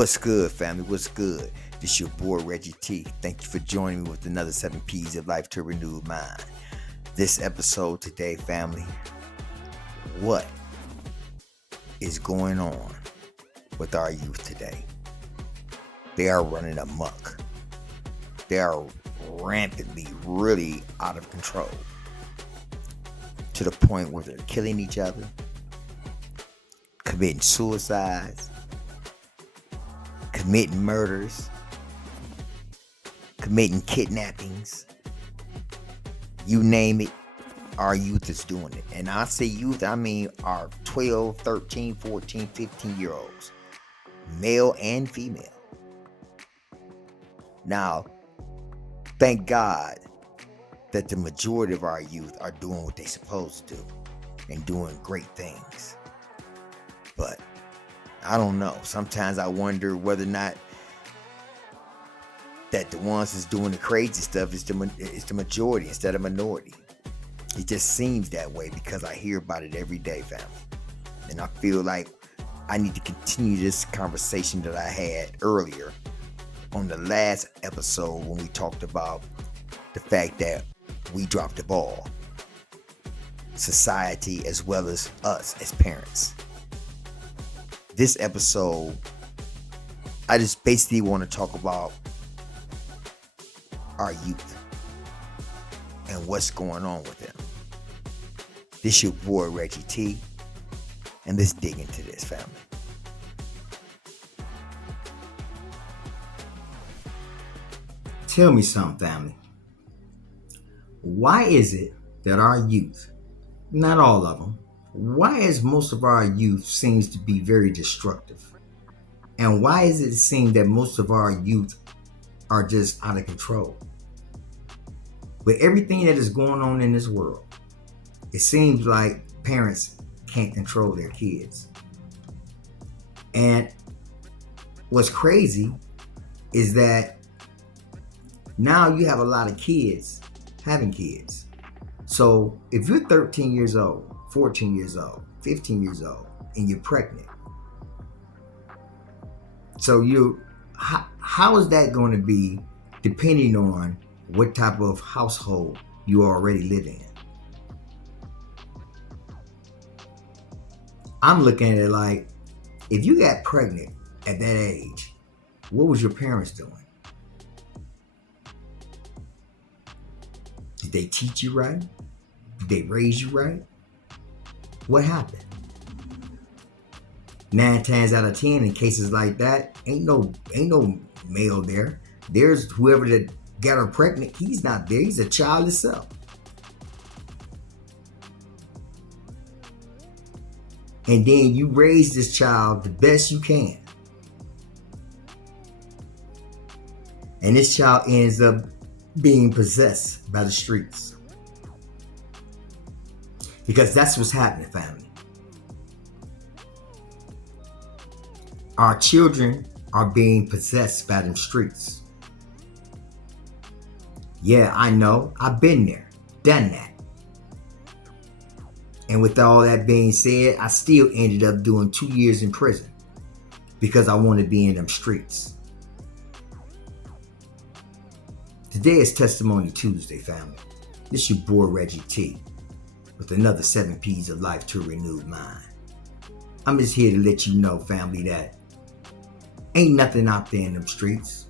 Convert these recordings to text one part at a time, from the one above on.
What's good, family? What's good? This your boy Reggie T. Thank you for joining me with another 7 P's of Life to Renewed Mind. This episode today, family, what is going on with our youth today? They are running amok. They are rampantly, really out of control. To the point where they're killing each other, committing suicides, committing murders, committing kidnappings. You name it, our youth is doing it. And I say youth, I mean our 12, 13, 14, 15-year-olds, male and female. Now, thank God that the majority of our youth are doing what they're supposed to do and doing great things. But I don't know. Sometimes I wonder whether or not that the ones that's doing the crazy stuff is the majority instead of minority. It just seems that way because I hear about it every day, family. And I feel like I need to continue this conversation that I had earlier on the last episode when we talked about the fact that we dropped the ball. Society as well as us as parents. This episode, I just basically want to talk about our youth and what's going on with them. This your boy Reggie T, and let's dig into this, family. Tell me something, family. Why is it that our youth, not all of them, why is most of our youth seems to be very destructive? And why is it seem that most of our youth are just out of control? With everything that is going on in this world, it seems like parents can't control their kids. And what's crazy is that now you have a lot of kids having kids. So if you're 13 years old, 14 years old, 15 years old, and you're pregnant, so how is that going to be depending on what type of household you already live in? I'm looking at it like, if you got pregnant at that age, what was your parents doing? Did they teach you right? Did they raise you right? What happened? 9 times out of 10 in cases like that, ain't no male there. There's whoever that got her pregnant, he's not there. He's a child himself. And then you raise this child the best you can. And this child ends up being possessed by the streets. Because that's what's happening, family. Our children are being possessed by them streets. Yeah, I know. I've been there, done that. And with all that being said, I still ended up doing 2 years in prison because I want to be in them streets. Today is Testimony Tuesday, family. This your boy Reggie T with another 7 P's of Life to a Renewed Mind. I'm just here to let you know, family, that ain't nothing out there in them streets.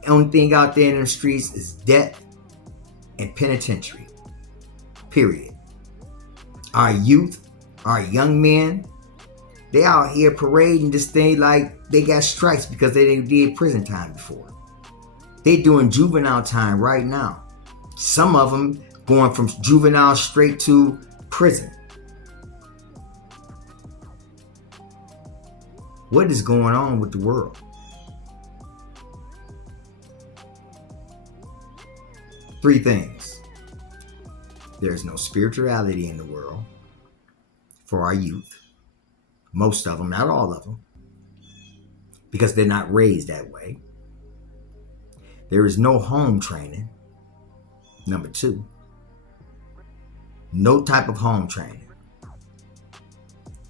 The only thing out there in them streets is death and penitentiary. Period. Our youth, our young men, they out here parading this thing like they got stripes because they did prison time before. They doing juvenile time right now. Some of them going from juvenile straight to prison. What is going on with the world? Three things. There's no spirituality in the world for our youth. Most of them, not all of them, because they're not raised that way. There is no home training. Number 2, no type of home training.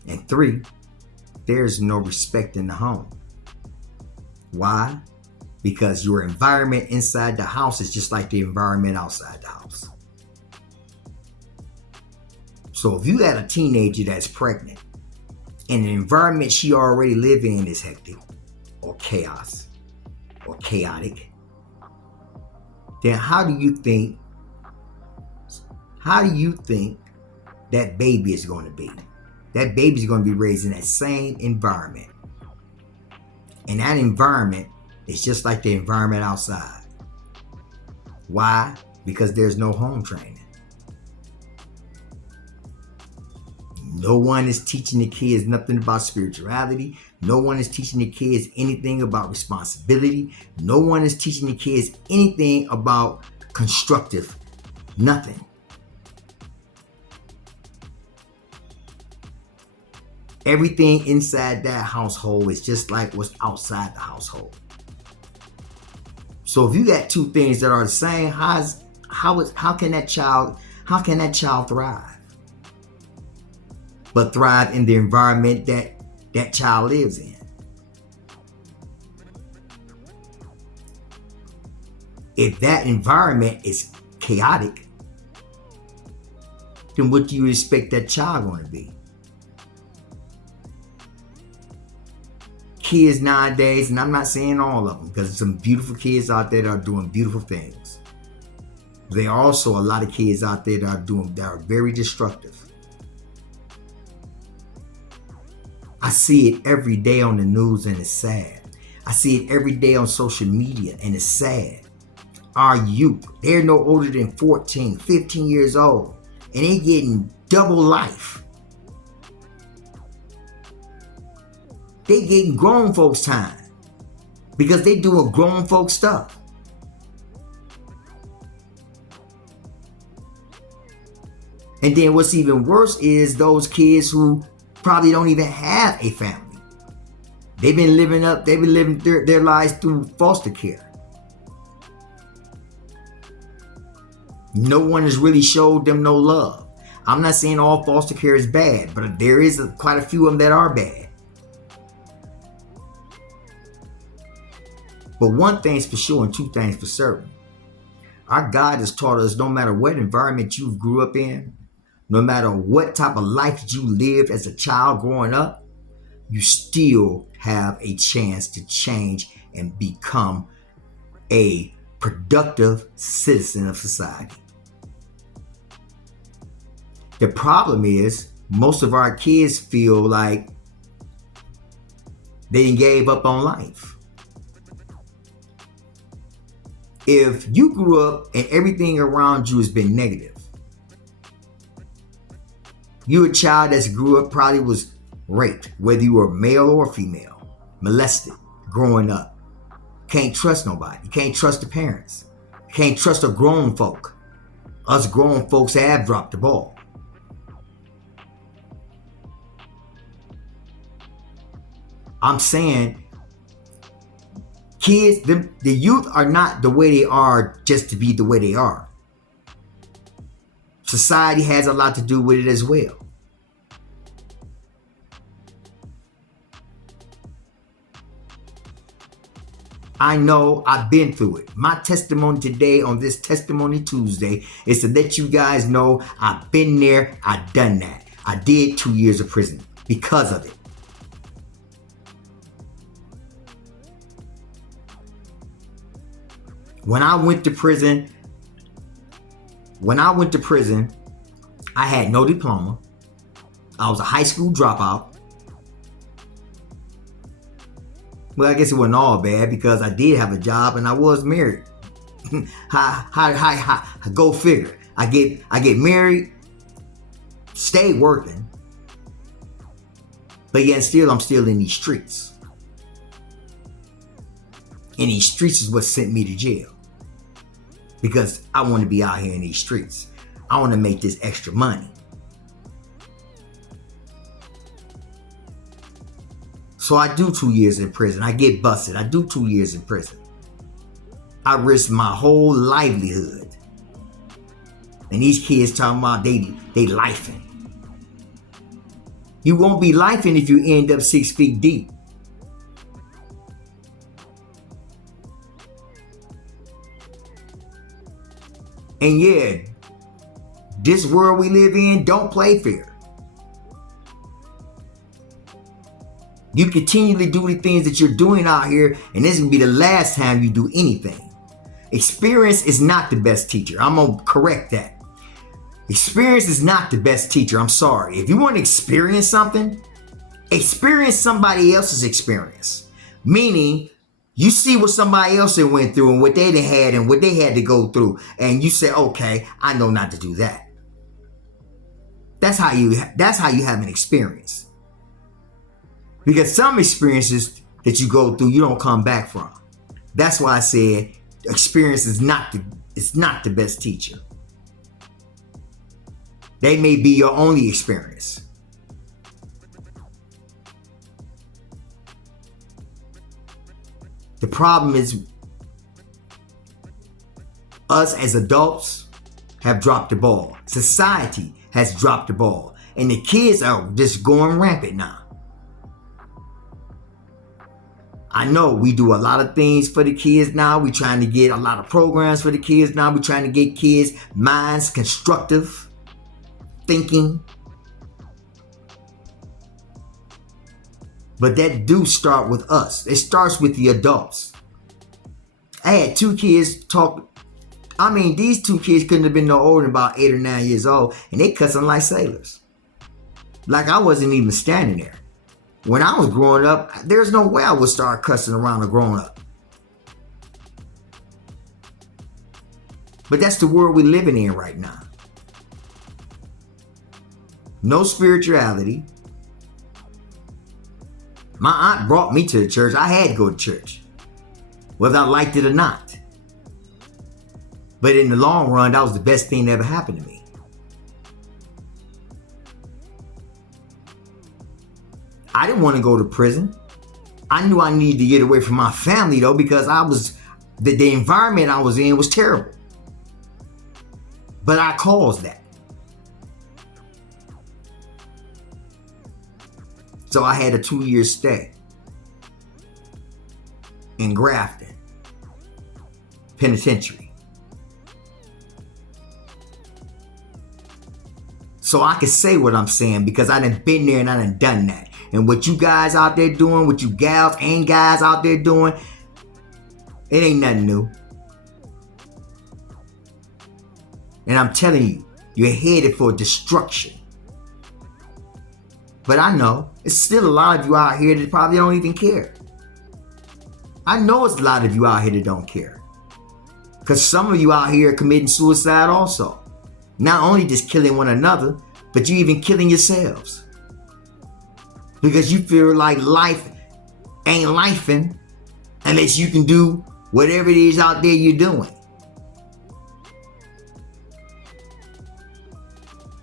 And 3, there's no respect in the home. Why? Because your environment inside the house is just like the environment outside the house. So if you got a teenager that's pregnant and the environment she already live in is hectic or chaos or chaotic, then how do you think that baby is going to be? That baby is going to be raised in that same environment. And that environment is just like the environment outside. Why? Because there's no home training. No one is teaching the kids nothing about spirituality. No one is teaching the kids anything about responsibility. No one is teaching the kids anything about constructive. Nothing. Everything inside that household is just like what's outside the household. So if you got two things that are the same, how can that child thrive? But thrive in the environment that child lives in. If that environment is chaotic, then what do you expect that child going to be? Kids nowadays, and I'm not saying all of them, because there's some beautiful kids out there that are doing beautiful things. There are also a lot of kids out there that are very destructive. I see it every day on the news and it's sad. I see it every day on social media and it's sad. Our youth, they're no older than 14, 15 years old, and they getting double life. They getting grown folks time because they doing grown folks stuff. And then what's even worse is those kids who probably don't even have a family. They've been living their lives through foster care. No one has really showed them no love. I'm not saying all foster care is bad, but there is quite a few of them that are bad. But one thing's for sure and two things for certain. Our God has taught us no matter what environment you grew up in, no matter what type of life you lived as a child growing up, you still have a chance to change and become a productive citizen of society. The problem is most of our kids feel like they gave up on life. If you grew up and everything around you has been negative, you a child that grew up probably was raped, whether you were male or female, molested growing up. Can't trust nobody. Can't trust the parents. Can't trust a grown folk. Us grown folks have dropped the ball. I'm saying kids, the youth are not the way they are just to be the way they are. Society has a lot to do with it as well. I know I've been through it. My testimony today on this Testimony Tuesday is to let you guys know I've been there, I've done that. I did 2 years of prison because of it. When I went to prison, I had no diploma. I was a high school dropout. Well, I guess it wasn't all bad because I did have a job and I was married. Go figure. I get married, stay working, but yet still I'm still in these streets. And these streets is what sent me to jail. Because I want to be out here in these streets. I want to make this extra money. So I do 2 years in prison. I get busted. I do 2 years in prison. I risk my whole livelihood. And these kids talking about they lifing. You won't be lifing if you end up 6 feet deep. And yeah, this world we live in, don't play fair. You continually do the things that you're doing out here, and this is going to be the last time you do anything. Experience is not the best teacher. I'm going to correct that. Experience is not the best teacher. I'm sorry. If you want to experience something, experience somebody else's experience. Meaning, you see what somebody else had went through and what they had and what they had to go through. And you say, okay, I know not to do that. That's how you have an experience. Because some experiences that you go through, you don't come back from. That's why I said experience is not the best teacher. They may be your only experience. The problem is us as adults have dropped the ball. Society has dropped the ball. And the kids are just going rampant now. I know we do a lot of things for the kids now. We're trying to get a lot of programs for the kids now. We're trying to get kids' minds constructive thinking. But that do start with us. It starts with the adults. I had two kids talk. I mean, these two kids couldn't have been no older than about 8 or 9 years old, and they cussing like sailors. Like I wasn't even standing there. When I was growing up, there's no way I would start cussing around a grown up. But that's the world we're living in right now. No spirituality. My aunt brought me to the church. I had to go to church, whether I liked it or not. But in the long run, that was the best thing that ever happened to me. I didn't want to go to prison. I knew I needed to get away from my family though, because the environment I was in was terrible. But I caused that. So I had a 2-year stay in Grafton Penitentiary. So I can say what I'm saying because I done been there and I done that. And what you guys out there doing, what you gals and guys out there doing, it ain't nothing new. And I'm telling you, you're headed for destruction. But I know it's still a lot of you out here that probably don't even care. I know it's a lot of you out here that don't care. Because some of you out here are committing suicide also. Not only just killing one another, but you even killing yourselves. Because you feel like life ain't lifing unless you can do whatever it is out there you're doing.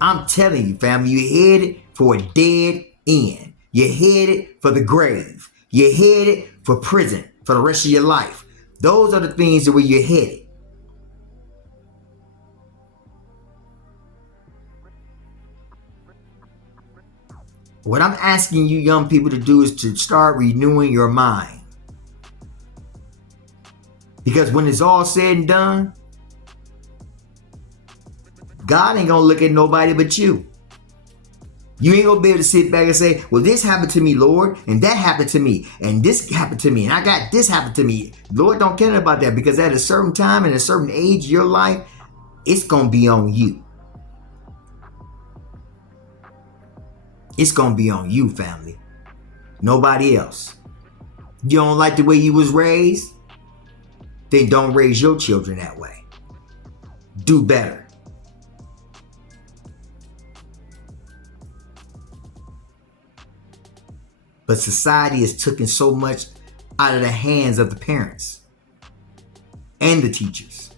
I'm telling you, family, you're headed for a dead end. You're headed for the grave. You're headed for prison for the rest of your life. Those are the things that where you're headed. What I'm asking you young people to do is to start renewing your mind. Because when it's all said and done, God ain't gonna look at nobody but you. You ain't gonna be able to sit back and say, well, this happened to me, Lord, and that happened to me, and this happened to me, and I got this happened to me. Lord don't care about that, because at a certain time and a certain age of your life, it's gonna be on you. It's gonna be on you, family. Nobody else. You don't like the way you was raised? Then don't raise your children that way. Do better. But society has taken so much out of the hands of the parents and the teachers.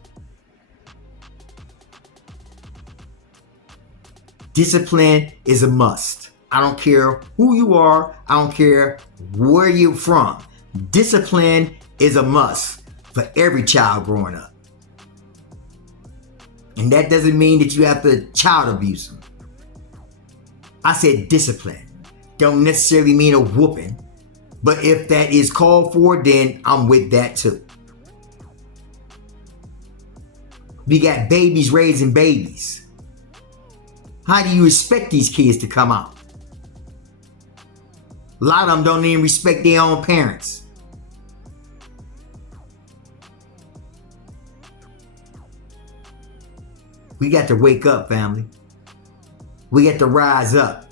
Discipline is a must. I don't care who you are. I don't care where you're from. Discipline is a must for every child growing up. And that doesn't mean that you have to child abuse them. I said discipline. Don't necessarily mean a whooping. But if that is called for, then I'm with that too. We got babies raising babies. How do you expect these kids to come out? A lot of them don't even respect their own parents. We got to wake up, family. We got to rise up.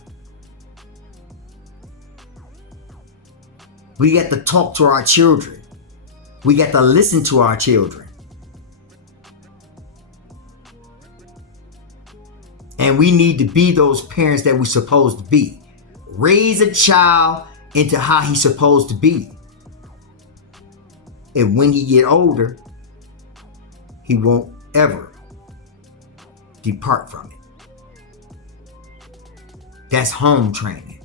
We got to talk to our children. We got to listen to our children. And we need to be those parents that we're supposed to be. Raise a child into how he's supposed to be. And when he get older, he won't ever depart from it. That's home training.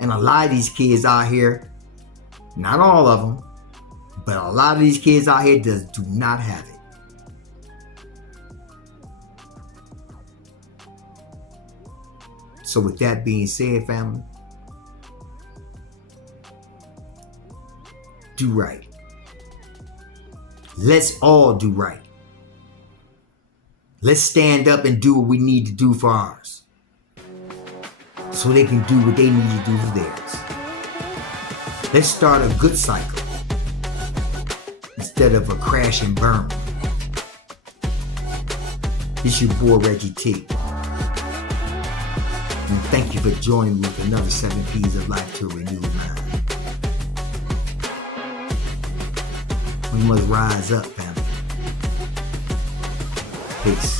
And a lot of these kids out here, not all of them, but a lot of these kids out here do not have it. So with that being said, family, do right. Let's all do right. Let's stand up and do what we need to do for ours, so they can do what they need to do for theirs. Let's start a good cycle instead of a crash and burn. This your boy Reggie T. And thank you for joining me with another 7 P's of Life to a Renewed Mind. We must rise up, family. Peace.